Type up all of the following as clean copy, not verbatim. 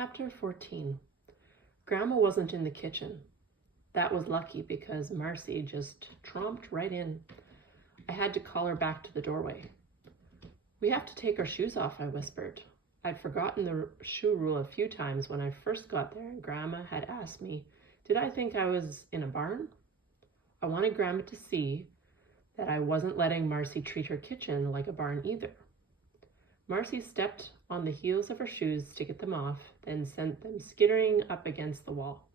Chapter 14. Grandma wasn't in the kitchen. That was lucky because Marcy just tromped right in. I had to call her back to the doorway. "We have to take our shoes off," I whispered. I'd forgotten the shoe rule a few times when I first got there, and Grandma had asked me, did I think I was in a barn? I wanted Grandma to see that I wasn't letting Marcy treat her kitchen like a barn either. Marcy stepped on the heels of her shoes to get them off, then sent them skittering up against the wall.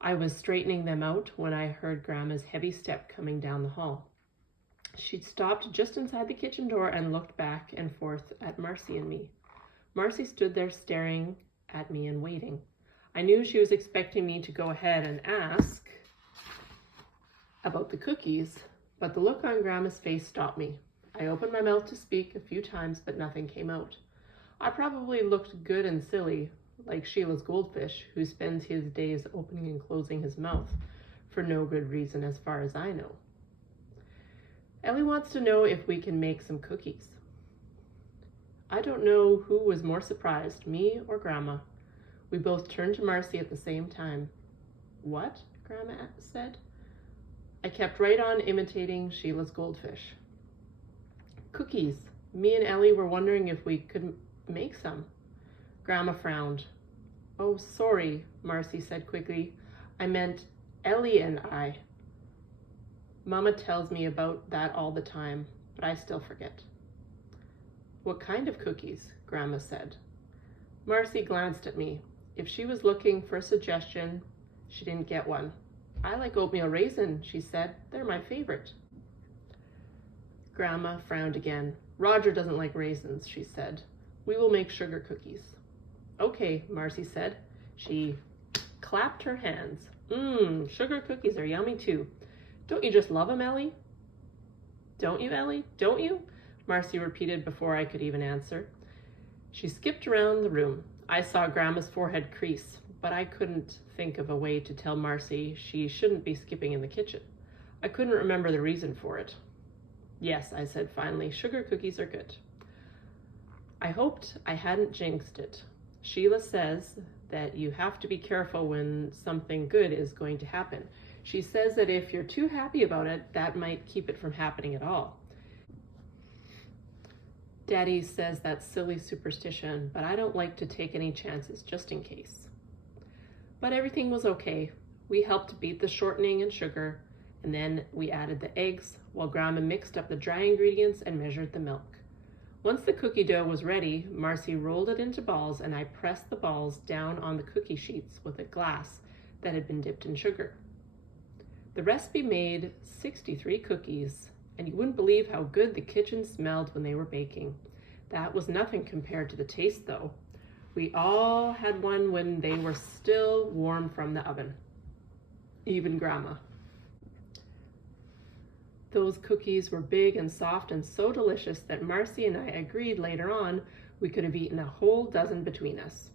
I was straightening them out when I heard Grandma's heavy step coming down the hall. She'd stopped just inside the kitchen door and looked back and forth at Marcy and me. Marcy stood there staring at me and waiting. I knew she was expecting me to go ahead and ask about the cookies, but the look on Grandma's face stopped me. I opened my mouth to speak a few times, but nothing came out. I probably looked good and silly, like Sheila's goldfish, who spends his days opening and closing his mouth for no good reason as far as I know. Ellie wants to know if we can make some cookies. I don't know who was more surprised, me or Grandma. We both turned to Marcy at the same time. "What?" Grandma said. I kept right on imitating Sheila's goldfish. "Cookies. Me and Ellie were wondering if we could make some." Grandma frowned. "Oh, sorry," Marcy said quickly. "I meant Ellie and I. Mama tells me about that all the time, but I still forget." "What kind of cookies?" Grandma said. Marcy glanced at me. If she was looking for a suggestion, she didn't get one. "I like oatmeal raisin," she said. "They're my favorite." Grandma frowned again. "Roger doesn't like raisins," she said. "We will make sugar cookies." "Okay," Marcy said. She clapped her hands. Sugar cookies are yummy too. Don't you just love them, Ellie?" "Don't you, Ellie? Don't you?" Marcy repeated before I could even answer. She skipped around the room. I saw Grandma's forehead crease, but I couldn't think of a way to tell Marcy she shouldn't be skipping in the kitchen. I couldn't remember the reason for it. "Yes," I said finally, "sugar cookies are good." I hoped I hadn't jinxed it. Sheila says that you have to be careful when something good is going to happen. She says that if you're too happy about it, that might keep it from happening at all. Daddy says that's silly superstition, but I don't like to take any chances just in case. But everything was okay. We helped beat the shortening and sugar, and then we added the eggs while Grandma mixed up the dry ingredients and measured the milk. Once the cookie dough was ready, Marcy rolled it into balls and I pressed the balls down on the cookie sheets with a glass that had been dipped in sugar. The recipe made 63 cookies, and you wouldn't believe how good the kitchen smelled when they were baking. That was nothing compared to the taste though. We all had one when they were still warm from the oven. Even Grandma. Those cookies were big and soft and so delicious that Marcy and I agreed later on we could have eaten a whole dozen between us.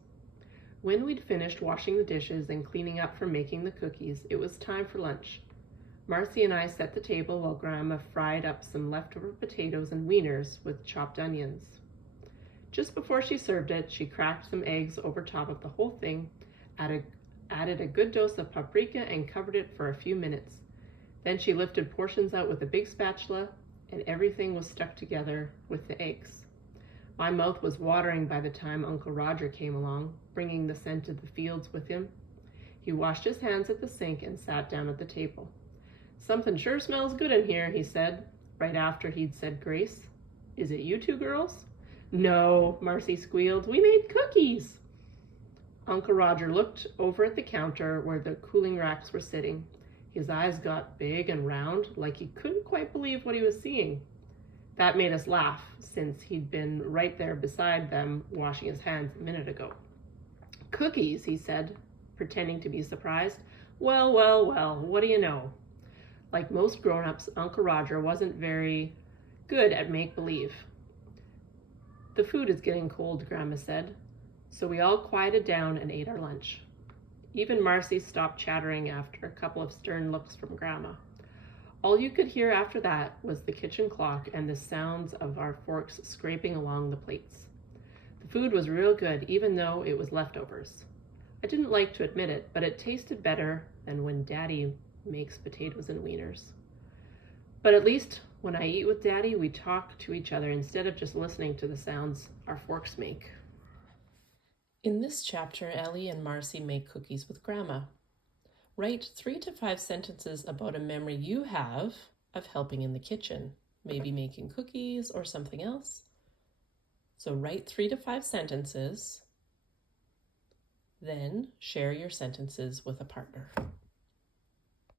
When we'd finished washing the dishes and cleaning up from making the cookies, it was time for lunch. Marcy and I set the table while Grandma fried up some leftover potatoes and wieners with chopped onions. Just before she served it, she cracked some eggs over top of the whole thing, added a good dose of paprika, and covered it for a few minutes. Then she lifted portions out with a big spatula, and everything was stuck together with the eggs. My mouth was watering by the time Uncle Roger came along, bringing the scent of the fields with him. He washed his hands at the sink and sat down at the table. "Something sure smells good in here," he said, right after he'd said grace. "Is it you two girls?" "No," Marcy squealed. "We made cookies." Uncle Roger looked over at the counter where the cooling racks were sitting. His eyes got big and round, like he couldn't quite believe what he was seeing. That made us laugh, since he'd been right there beside them washing his hands a minute ago. "Cookies," he said, pretending to be surprised. Well, what do you know?" Like most grown-ups, Uncle Roger wasn't very good at make-believe. "The food is getting cold," Grandma said, so we all quieted down and ate our lunch. Even Marcy stopped chattering after a couple of stern looks from Grandma. All you could hear after that was the kitchen clock and the sounds of our forks scraping along the plates. The Food was real good, even though it was leftovers. I didn't like to admit it, but it tasted better than when Daddy makes potatoes and wieners. But at least when I eat with Daddy, we talk to each other instead of just listening to the sounds our forks make. In this chapter, Ellie and Marcy make cookies with Grandma. Write 3 to 5 sentences about a memory you have of helping in the kitchen, maybe making cookies or something else. So write 3 to 5 sentences, then share your sentences with a partner.